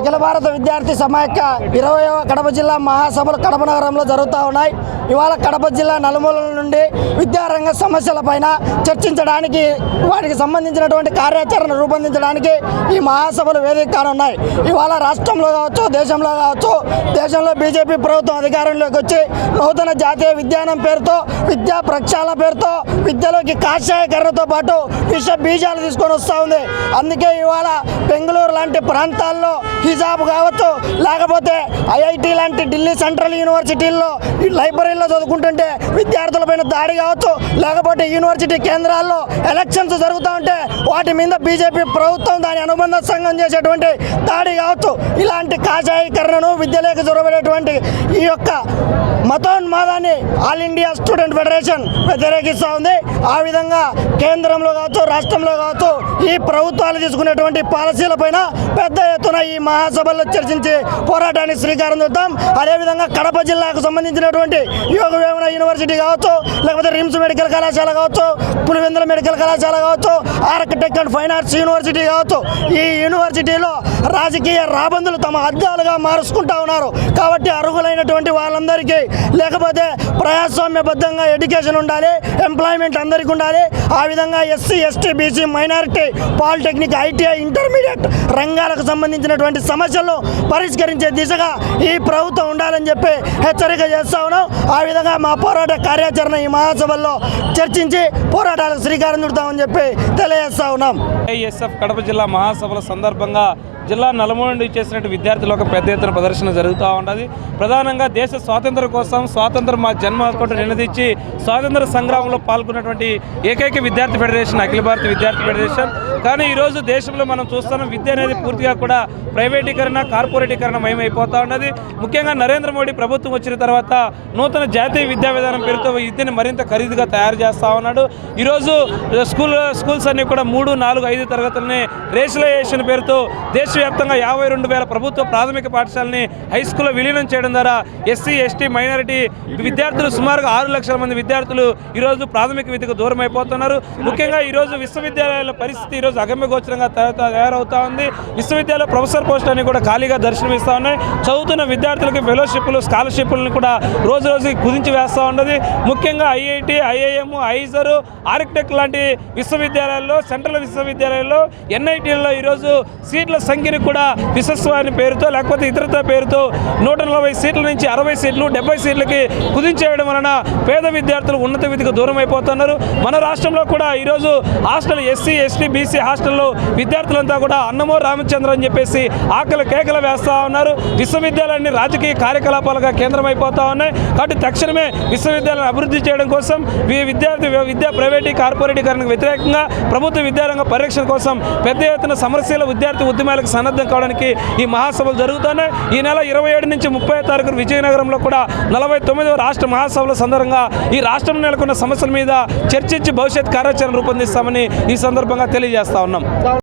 అఖిల భారత విద్యార్థి సమాఖ్య ఇరవైవ కడప జిల్లా మహాసభలు కడప నగరంలో జరుగుతూ ఉన్నాయి. ఇవాళ కడప జిల్లా నలుమూలల నుండి విద్యారంగ సమస్యలపైన చర్చించడానికి వాటికి సంబంధించినటువంటి కార్యాచరణ రూపొందించడానికి ఈ మహాసభలు వేదిక కానున్నాయి ఇవాళ రాష్ట్రంలో కావచ్చు దేశంలో కావచ్చు దేశంలో బీజేపీ ప్రభుత్వం అధికారంలోకి వచ్చి నూతన జాతీయ విద్యానం పేరుతో విద్యా ప్రక్షాళన పేరుతో విద్యలోకి కాషాయకరణతో పాటు విష బీజాలు తీసుకొని వస్తూ ఉంది. అందుకే ఇవాళ బెంగళూరు లాంటి ప్రాంతాల్లో హిజాబ్ కావచ్చు లేకపోతే ఐఐటి లాంటి ఢిల్లీ సెంట్రల్ యూనివర్సిటీల్లో ఈ లైబ్రరీలో చదువుకుంటుంటే విద్యార్థులపైన దాడి కావచ్చు లేకపోతే యూనివర్సిటీ కేంద్రాల్లో ఎలక్షన్స్ జరుగుతూ ఉంటే వాటి మీద బీజేపీ ప్రభుత్వం దాని అనుబంధ సంఘం చేసేటువంటి దాడి కావచ్చు ఇలాంటి కాషాయీకరణను విద్యలోకి చొరబడేటువంటి ఈ యొక్క మతోన్మాదాన్ని ఆల్ ఇండియా స్టూడెంట్ ఫెడరేషన్ వ్యతిరేకిస్తూ ఉంది. ఆ విధంగా కేంద్రంలో కావచ్చు రాష్ట్రంలో కావచ్చు ఈ ప్రభుత్వాలు తీసుకునేటువంటి పాలసీలపైన పెద్ద ఎత్తున ఈ మహాసభల్లో చర్చించి పోరాటానికి శ్రీకారం చూద్దాం అదేవిధంగా కడప జిల్లాకు సంబంధించినటువంటి యోగ వేమన యూనివర్సిటీ కావచ్చు లేకపోతే రిమ్స్ మెడికల్ కళాశాల కావచ్చు పులివెందుల మెడికల్ కళాశాల కావచ్చు architect and fine arts university కావచ్చు ఈ యూనివర్సిటీలో రాజకీయ రాబందులు తమ అద్దాలుగా మారుచుకుంటా ఉన్నారు. కాబట్టి అర్హులైనటువంటి వాళ్ళందరికీ లేకపోతే ప్రజాస్వామ్యబద్ధంగా ఎడ్యుకేషన్ ఉండాలి ఎంప్లాయ్మెంట్ అందరికీ ఉండాలి. ఆ విధంగా SC ST BC minority polytechnic ITI intermediate రంగాలకు సంబంధించినటువంటి సమస్యలను పరిష్కరించే దిశగా ఈ ప్రభుత్వం ఉండాలని చెప్పి హెచ్చరిక చేస్తా ఉన్నాం. ఆ విధంగా మా పోరాట కార్యాచరణ ఈ మహాసభల్లో చర్చించి పోరాటాలకు శ్రీకారం చుడతామని చెప్పి తెలియజేస్తా ఉన్నాం. ఐఎస్ఎఫ్ కడప జిల్లా మహాసభల సందర్భంగా జిల్లా నలుమూల నుండి చేసినట్టు విద్యార్థులు ఒక పెద్ద ఎత్తున ప్రదర్శన జరుగుతూ ఉన్నది ప్రధానంగా దేశ స్వాతంత్రం కోసం స్వాతంత్రం మా జన్మ హక్కు నినదించి స్వాతంత్ర సంగ్రామంలో పాల్గొన్నటువంటి ఏకైక విద్యార్థి ఫెడరేషన్ అఖిల భారత విద్యార్థి ఫెడరేషన్. కానీ ఈరోజు దేశంలో మనం చూస్తున్నాం విద్య అనేది పూర్తిగా కూడా ప్రైవేటీకరణ కార్పొరేటీకరణ మయమైపోతూ ఉన్నది. ముఖ్యంగా నరేంద్ర మోడీ ప్రభుత్వం వచ్చిన తర్వాత నూతన జాతీయ విద్యా విధానం పేరుతో విద్యను మరింత ఖరీదుగా తయారు చేస్తా ఉన్నాడు. ఈరోజు స్కూల్ స్కూల్స్ అన్ని కూడా మూడు నాలుగు ఐదు తరగతులని రేషలైజేషన్ పేరుతో దేశ దేశవ్యాప్తంగా యాభై రెండు వేల ప్రభుత్వ ప్రాథమిక పాఠశాలని హై స్కూల్లో విలీనం చేయడం ద్వారా ఎస్సీ ఎస్టీ మైనారిటీ విద్యార్థులు సుమారుగా ఆరు లక్షల మంది విద్యార్థులు ఈరోజు ప్రాథమిక విద్యకు దూరం అయిపోతున్నారు ముఖ్యంగా ఈరోజు విశ్వవిద్యాలయాల పరిస్థితి ఈరోజు అగమ్యగోచరంగా తయారు- తయారవుతా ఉంది. విశ్వవిద్యాలయ ప్రొఫెసర్ పోస్ట్ అని కూడా ఖాళీగా దర్శనమిస్తూ ఉన్నాయి. చదువుతున్న విద్యార్థులకి ఫెలోషిప్లు స్కాలర్షిప్లను కూడా రోజు రోజుకి కుదించి వేస్తూ ఉన్నది. ముఖ్యంగా ఐఐటి ఐఐఎం ఐజర్ ఆర్కిటెక్ట్ లాంటి విశ్వవిద్యాలయాల్లో సెంట్రల్ విశ్వవిద్యాలయాల్లో ఎన్ఐటీల్లో ఈరోజు సీట్ల సంఖ్య సంఖ్యని కూడా విశ్వస్వామి పేరుతో లేకపోతే ఇతరత పేరుతో నూట నలభై సీట్ల నుంచి అరవై సీట్లు డెబ్బై సీట్లకి కుదించేయడం వలన పేద విద్యార్థులు ఉన్నత విద్యకు దూరం అయిపోతున్నారు. మన రాష్ట్రంలో కూడా ఈరోజు హాస్టల్ ఎస్సీ ఎస్టీ బీసీ హాస్టల్లో విద్యార్థులంతా కూడా అన్నమో రామచంద్ర అని చెప్పేసి ఆకలి కేకలు వేస్తా ఉన్నారు. విశ్వవిద్యాలయాన్ని రాజకీయ కార్యకలాపాలుగా కేంద్రం అయిపోతూ ఉన్నాయి. కాబట్టి తక్షణమే విశ్వవిద్యాలయం అభివృద్ధి చేయడం కోసం విద్యార్థి విద్యా ప్రైవేటీ కార్పొరేటీకరణకు వ్యతిరేకంగా ప్రభుత్వ విద్యారంగ పరిరక్షణ కోసం పెద్ద ఎత్తున సమరశీల విద్యార్థి ఉద్యమాలకు సన్నద్ధం కావడానికి ఈ మహాసభలు జరుగుతున్నాయి. ఈ నెల ఇరవై ఏడు నుంచి ముప్పై తారీఖు విజయనగరంలో కూడా నలభై తొమ్మిదవ రాష్ట్ర మహాసభల సందర్భంగా ఈ రాష్ట్రం నెలకొన్న సమస్యల మీద చర్చించి భవిష్యత్ కార్యాచరణ రూపొందిస్తామని ఈ సందర్భంగా తెలియజేస్తా ఉన్నాం.